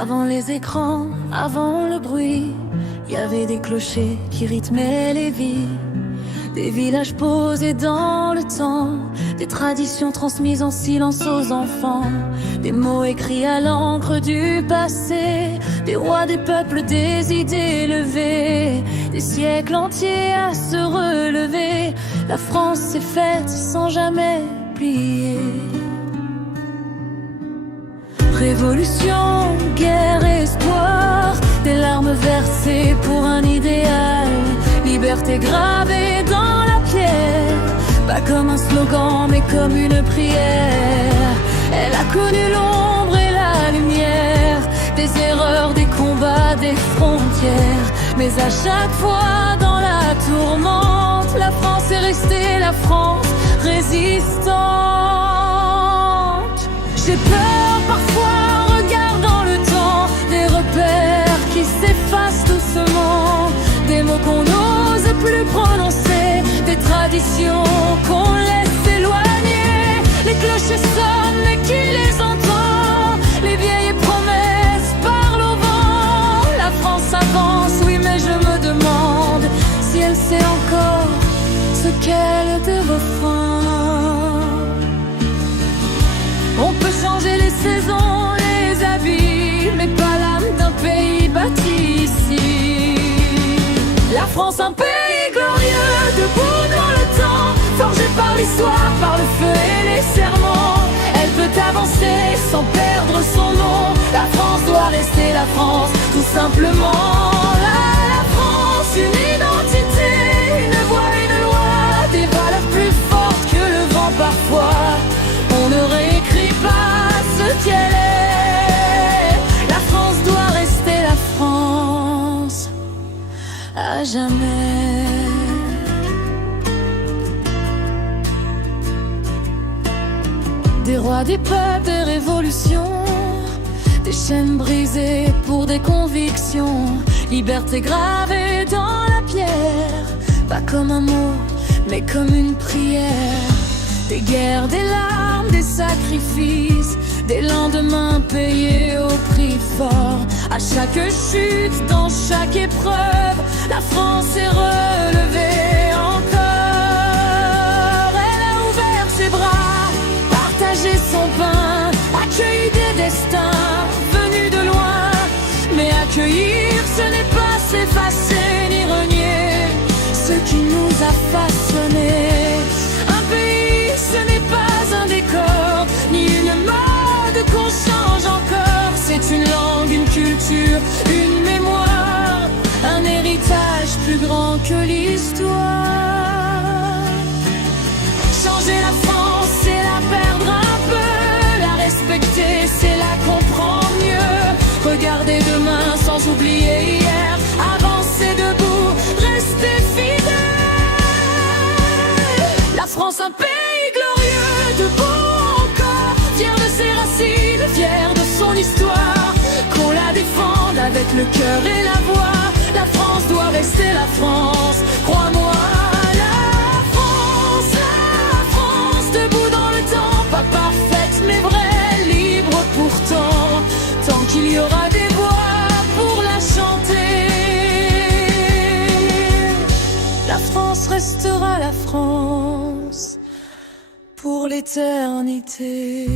Avant les écrans, avant le bruit, il y avait des clochers qui rythmaient les vies. Des villages posés dans le temps, des traditions transmises en silence aux enfants, des mots écrits à l'encre du passé, des rois, des peuples, des idées levées, des siècles entiers à se relever. La France s'est faite sans jamais plier. Révolution, guerre, espoir, des larmes versées pour un idéal. Liberté gravée dans la pierre, pas comme un slogan mais comme une prière. Elle a connu l'ombre et la lumière, des erreurs, des combats, des frontières. Mais à chaque fois dans la tourmente, la France est restée la France résistante. J'ai peur parfois en regardant le temps, des repères qui s'effacent doucement, des mots qu'on n'ose plus prononcer, des traditions qu'on laisse éloigner. Les clochers sonnent, mais qui les entend? Les vieilles promesses parlent au vent. La France avance, oui, mais je me demande si elle sait encore ce qu'elle est de refrain. On peut changer les saisons, les habits, mais pas l'âme d'un pays bâti ici. La France, un pays glorieux, debout dans le temps, forgé par l'histoire, par le feu et les serments. Elle peut avancer sans perdre son nom. La France doit rester la France, tout simplement. La France, une identité, une voix, une loi, des valeurs plus fortes que le vent parfois. On ne réécrit pas ce qu'elle est. La France doit rester la France à jamais. Des rois, des peuples, des révolutions, des chaînes brisées pour des convictions. Liberté gravée dans la pierre, pas comme un mot, mais comme une prière. Des guerres, des larmes, des sacrifices, des lendemains payés au prix fort. À chaque chute, dans chaque épreuve, la France est relevée encore. Elle a ouvert ses bras, partagé son pain, accueilli des destins venus de loin. Mais accueillir, ce n'est pas s'effacer ni renier ce qui nous a façonnés. Un pays, ce n'est pas un décor, ni une mode qu'on change encore. C'est une langue, une culture, une mémoire, un héritage plus grand que l'histoire. Changer la France, c'est la perdre un peu. La respecter, c'est la comprendre mieux. Regarder demain sans oublier hier. Avancer debout, rester fidèle. La France, un pays glorieux, debout encore, fier de ses racines, fier de son histoire. Qu'on la défende avec le cœur et la voix. La France doit rester la France, crois-moi. La France, debout dans le temps, pas parfaite mais vraie, libre pourtant, tant qu'il y aura des voix pour la chanter. La France restera la France pour l'éternité.